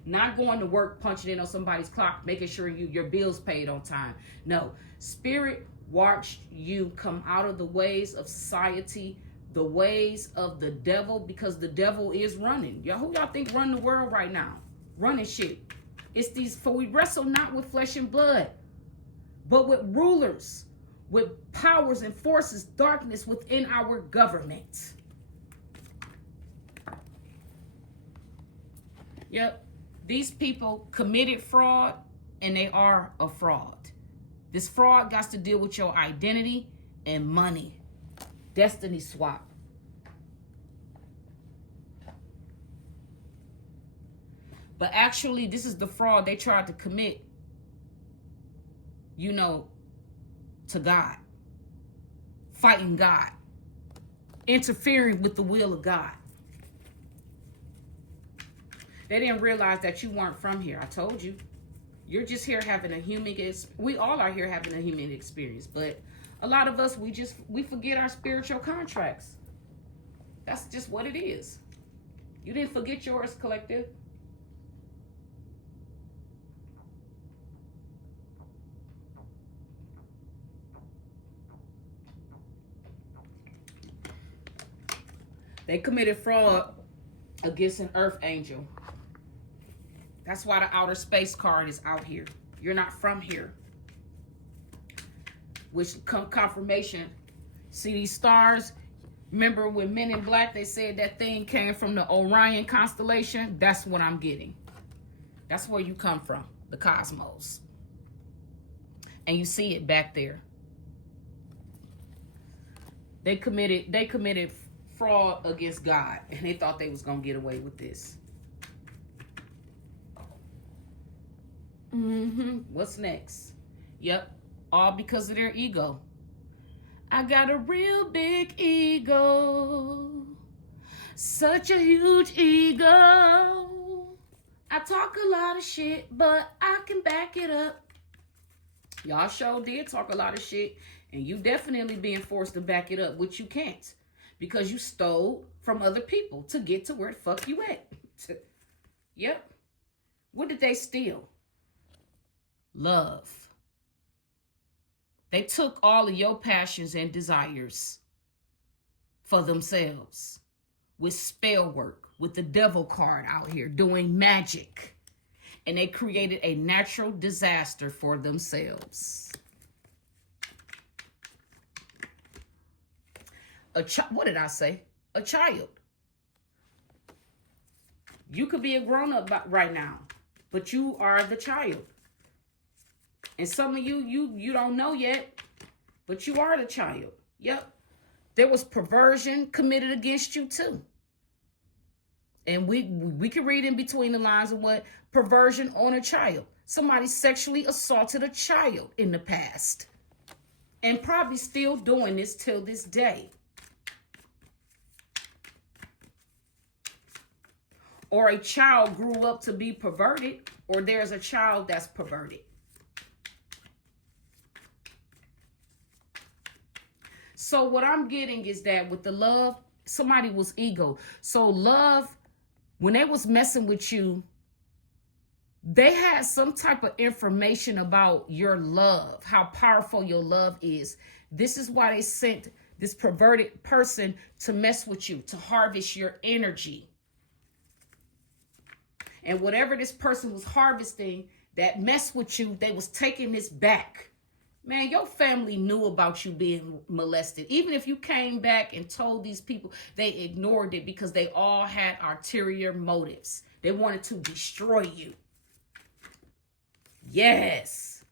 not going to work, punching in on somebody's clock, making sure your bills paid on time. No, Spirit watched you come out of the ways of society, the ways of the devil, because the devil is running. Y'all, who y'all think run the world right now? Running shit. It's these, for we wrestle not with flesh and blood, but with rulers, with powers and forces, darkness within our government. Yep. These people committed fraud, and they are a fraud. This fraud got to deal with your identity and money. Destiny swap. But actually, this is the fraud they tried to commit, you know, to God. Fighting God. Interfering with the will of God. They didn't realize that you weren't from here. I told you. You're just here having a human experience. We all are here having a human experience. But a lot of us, we forget our spiritual contracts. That's just what it is. You didn't forget yours, collective. They committed fraud against an earth angel. That's why the outer space card is out here. You're not from here. Which confirmation. See these stars? Remember when Men in Black, they said that thing came from the Orion constellation? That's what I'm getting. That's where you come from, the cosmos. And you see it back there. They committed fraud against God, and they thought they was gonna get away with this. What's next? Yep, all because of their ego. I got a real big ego. Such a huge ego. I talk a lot of shit, but I can back it up. Y'all sure did talk a lot of shit, and you definitely being forced to back it up, which you can't, because you stole from other people to get to where the fuck you at. Yep. What did they steal? Love. They took all of your passions and desires for themselves with spell work, with the devil card out here doing magic. And they created a natural disaster for themselves. What did I say? A child. You could be a grown-up right now, but you are the child. And some of you don't know yet, but you are the child. Yep. There was perversion committed against you too. And we can read in between the lines of what perversion on a child. Somebody sexually assaulted a child in the past. And probably still doing this till this day. Or a child grew up to be perverted, or there's a child that's perverted. So what I'm getting is that with the love, somebody was ego. So love, when they was messing with you, they had some type of information about your love, how powerful your love is. This is why they sent this perverted person to mess with you, to harvest your energy. And whatever this person was harvesting that messed with you, they was taking this back. Man, your family knew about you being molested. Even if you came back and told these people, they ignored it because they all had ulterior motives. They wanted to destroy you. Yes.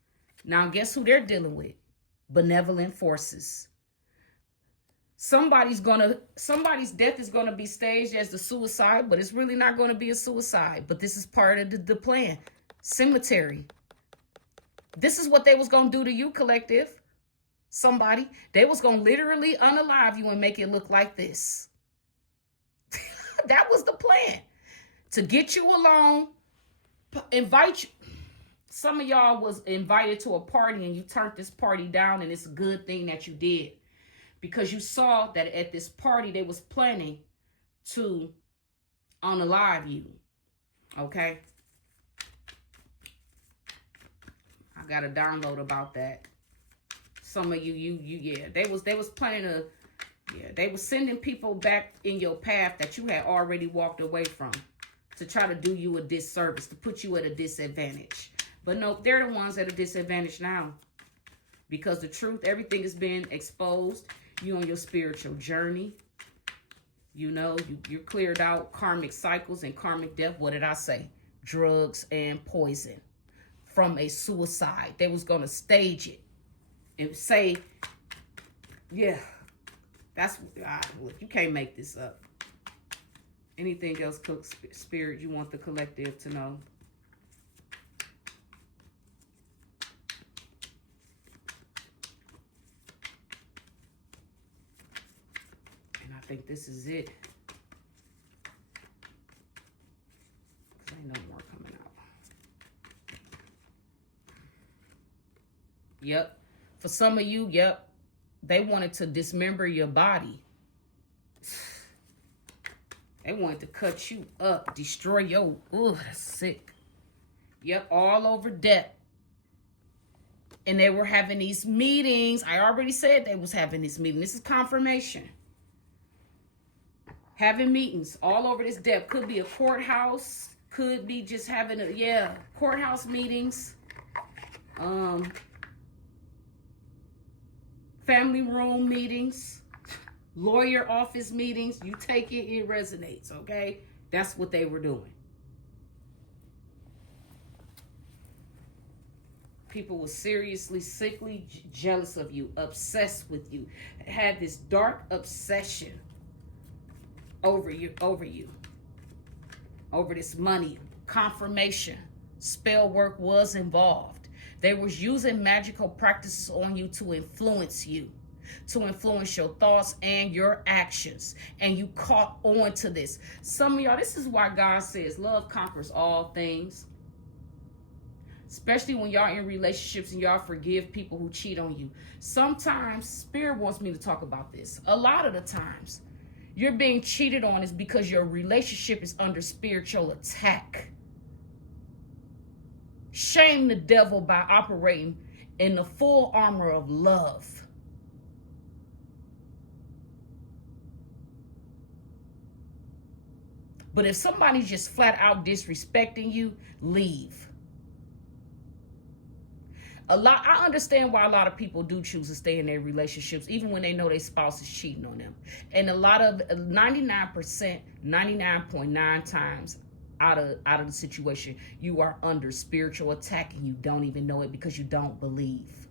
Now, guess who they're dealing with? Benevolent forces. Somebody's death is gonna be staged as the suicide, but it's really not gonna be a suicide. But this is part of the plan. Cemetery. This is what they was gonna do to you, collective. Somebody. They was gonna literally unalive you and make it look like this. That was the plan. To get you alone, invite you. Some of y'all was invited to a party and you turned this party down, and it's a good thing that you did. Because you saw that at this party, they was planning to unalive you. Okay? I got a download about that. Some of yeah. They was planning to, yeah, they was sending people back in your path that you had already walked away from to try to do you a disservice, to put you at a disadvantage. But no, they're the ones at a disadvantage now. Because the truth, everything is being exposed. You on your spiritual journey. You know, you're cleared out karmic cycles and karmic death. What did I say? Drugs and poison from a suicide. They was going to stage it and say, yeah, that's, look, you can't make this up. Anything else, Spirit, you want the collective to know? I think this is it. Ain't no more coming out. Yep. For some of you, yep. They wanted to dismember your body. They wanted to cut you up, destroy your, that's sick. Yep, all over death. And they were having these meetings. I already said they was having this meeting. This is confirmation. Having meetings all over this depth. Could be a courthouse. Could be just having courthouse meetings. Family room meetings. Lawyer office meetings. You take it, it resonates, okay? That's what they were doing. People were seriously, sickly jealous of you, obsessed with you, had this dark obsession over this money. Confirmation, spell work was involved. They was using magical practices on you to influence you. to influence your thoughts and your actions. And you caught on to this. Some of y'all, this is why God says love conquers all things. Especially when y'all in relationships and y'all forgive people who cheat on you. Sometimes Spirit wants me to talk about this. A lot of the times you're being cheated on is because your relationship is under spiritual attack. Shame the devil by operating in the full armor of love. But if somebody's just flat out disrespecting you, leave. I understand why a lot of people do choose to stay in their relationships, even when they know their spouse is cheating on them. And a lot of 99%, 99.9 times out of the situation, you are under spiritual attack and you don't even know it because you don't believe.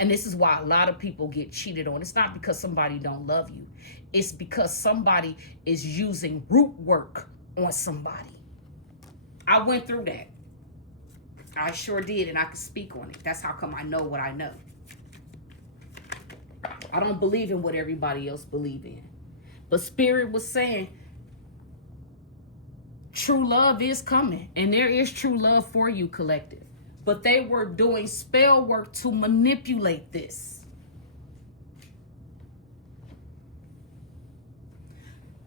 And this is why a lot of people get cheated on. It's not because somebody don't love you. It's because somebody is using root work on somebody. I went through that. I sure did, and I can speak on it. That's how come I know what I know. I don't believe in what everybody else believes in. But Spirit was saying, true love is coming, and there is true love for you, collective. But they were doing spell work to manipulate this.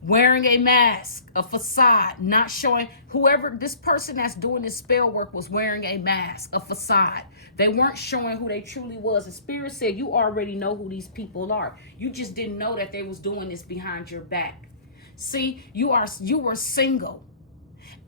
Wearing a mask, a facade, not showing whoever this person that's doing this spell work was wearing a mask, a facade. They weren't showing who they truly was. And Spirit said, you already know who these people are. You just didn't know that they was doing this behind your back. See, you were single.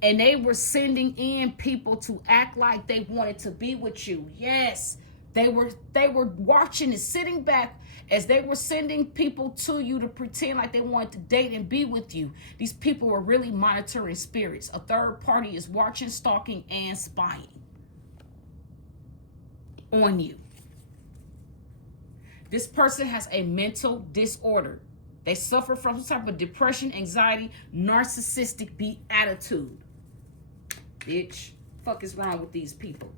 And they were sending in people to act like they wanted to be with you. Yes, they were watching and sitting back as they were sending people to you to pretend like they wanted to date and be with you. These people were really monitoring spirits. A third party is watching, stalking, and spying on you. This person has a mental disorder. They suffer from some type of depression, anxiety, narcissistic attitude. Bitch, fuck is wrong with these people?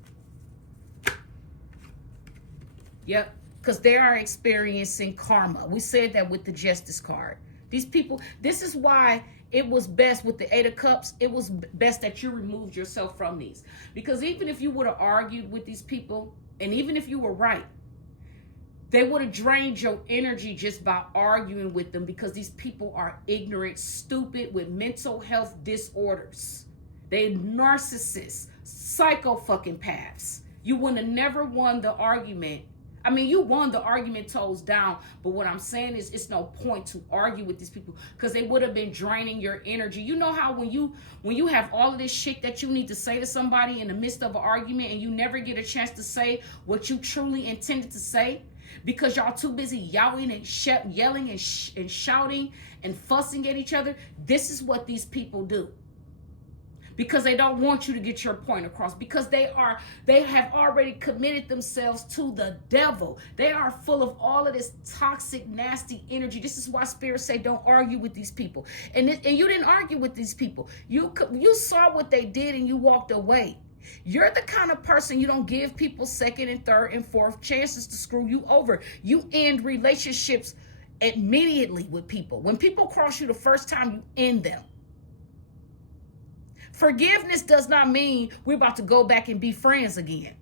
Yep, because they are experiencing karma. We said that with the Justice card. These people, this is why it was best with the Eight of Cups. It was best that you removed yourself from these. Because even if you would have argued with these people, and even if you were right, they would have drained your energy just by arguing with them, because these people are ignorant, stupid, with mental health disorders. They're narcissists, psycho fucking paths. You would have never won the argument. I mean, you won the argument toes down, but what I'm saying is it's no point to argue with these people because they would have been draining your energy. You know how when you have all of this shit that you need to say to somebody in the midst of an argument and you never get a chance to say what you truly intended to say because y'all too busy yelling and shouting and fussing at each other? This is what these people do. Because they don't want you to get your point across. Because they have already committed themselves to the devil. They are full of all of this toxic, nasty energy. This is why Spirit say don't argue with these people. And you didn't argue with these people. You saw what they did and you walked away. You're the kind of person, you don't give people second and third and fourth chances to screw you over. You end relationships immediately with people. When people cross you the first time, you end them. Forgiveness does not mean we're about to go back and be friends again.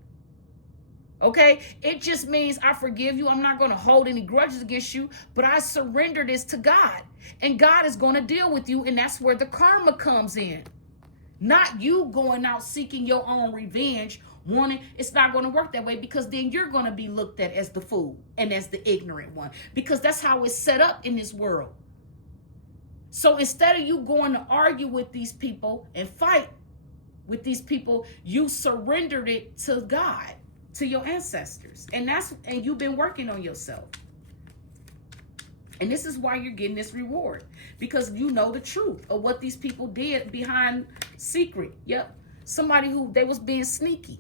Okay? It just means I forgive you. I'm not going to hold any grudges against you, but I surrender this to God. And God is going to deal with you, and that's where the karma comes in. Not you going out seeking your own revenge, wanting. It's not going to work that way, because then you're going to be looked at as the fool and as the ignorant one, because that's how it's set up in this world. So instead of you going to argue with these people and fight with these people, you surrendered it to God, to your ancestors. And you've been working on yourself. And this is why you're getting this reward, because you know the truth of what these people did behind secret. Yep. Somebody who they was being sneaky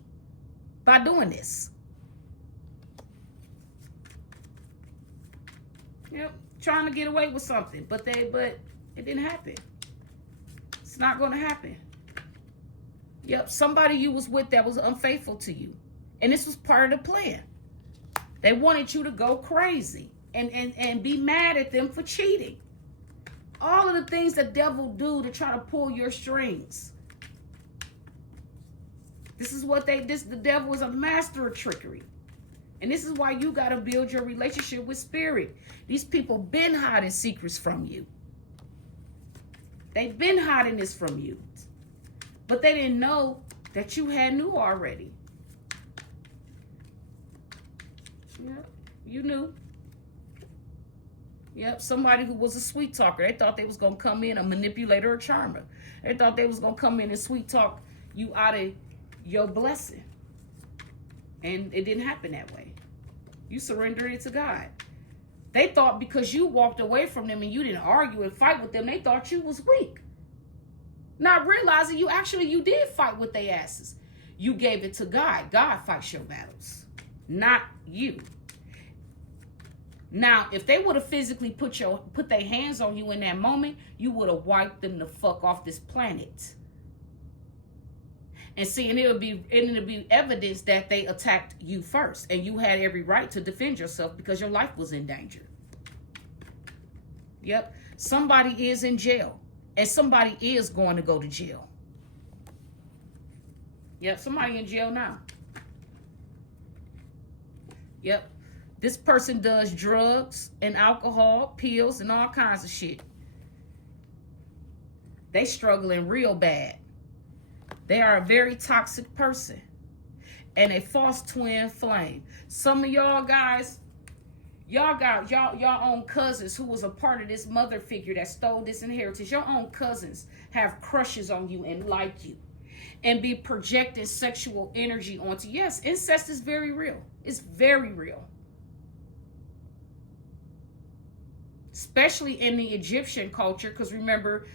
by doing this. Yep. Trying to get away with something, but it didn't happen. It's not going to happen. Yep, somebody you was with that was unfaithful to you. And this was part of the plan. They wanted you to go crazy and be mad at them for cheating. All of the things the devil do to try to pull your strings. This is what the devil is a master of trickery. And this is why you got to build your relationship with spirit. These people been hiding secrets from you. They've been hiding this from you. But they didn't know that you had knew already. Yeah, you knew. Yep, somebody who was a sweet talker. They thought they was going to come in a manipulator or charmer. They thought they was going to come in and sweet talk you out of your blessing. And it didn't happen that way. You surrendered it to God. They thought because you walked away from them and you didn't argue and fight with them, they thought you was weak. Not realizing you did fight with their asses. You gave it to God. God fights your battles, not you. Now, if they would have physically put their hands on you in that moment, you would have wiped them the fuck off this planet. And see, and it'll be evidence that they attacked you first, and you had every right to defend yourself because your life was in danger. Yep, somebody is in jail, and somebody is going to go to jail. Yep, somebody in jail now. Yep, this person does drugs and alcohol, pills, and all kinds of shit. They struggling real bad. They are a very toxic person and a false twin flame. Some of y'all guys, y'all got y'all own cousins who was a part of this mother figure that stole this inheritance. Your own cousins have crushes on you and like you and be projecting sexual energy onto you. Yes, incest is very real. It's very real. Especially in the Egyptian culture, because remember,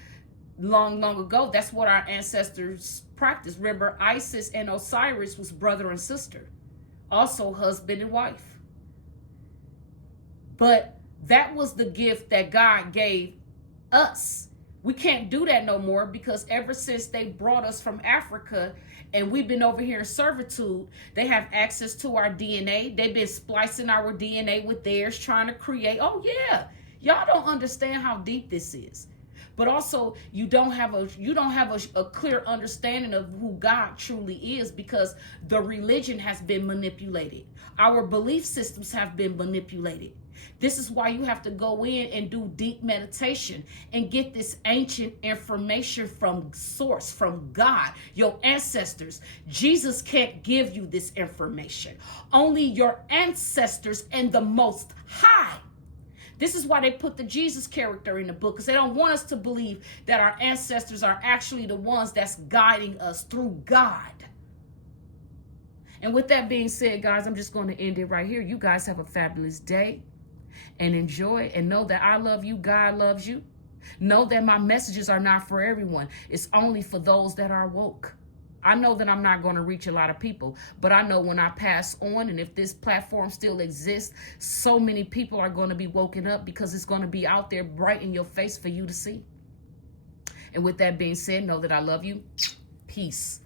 long ago, that's what our ancestors practiced. Remember, Isis and Osiris was brother and sister, also husband and wife. But that was the gift that God gave us. We can't do that no more because ever since they brought us from Africa and we've been over here in servitude, they have access to our DNA. They've been splicing our DNA with theirs, trying to create. Oh yeah, y'all don't understand how deep this is. But also, you don't have a clear understanding of who God truly is because the religion has been manipulated. Our belief systems have been manipulated. This is why you have to go in and do deep meditation and get this ancient information from source, from God, your ancestors. Jesus can't give you this information. Only your ancestors and the Most High. This is why they put the Jesus character in the book, because they don't want us to believe that our ancestors are actually the ones that's guiding us through God. And with that being said, guys, I'm just going to end it right here. You guys have a fabulous day and enjoy and know that I love you. God loves you. Know that my messages are not for everyone. It's only for those that are woke. I know that I'm not going to reach a lot of people, but I know when I pass on, and if this platform still exists, so many people are going to be woken up because it's going to be out there bright in your face for you to see. And with that being said, know that I love you. Peace.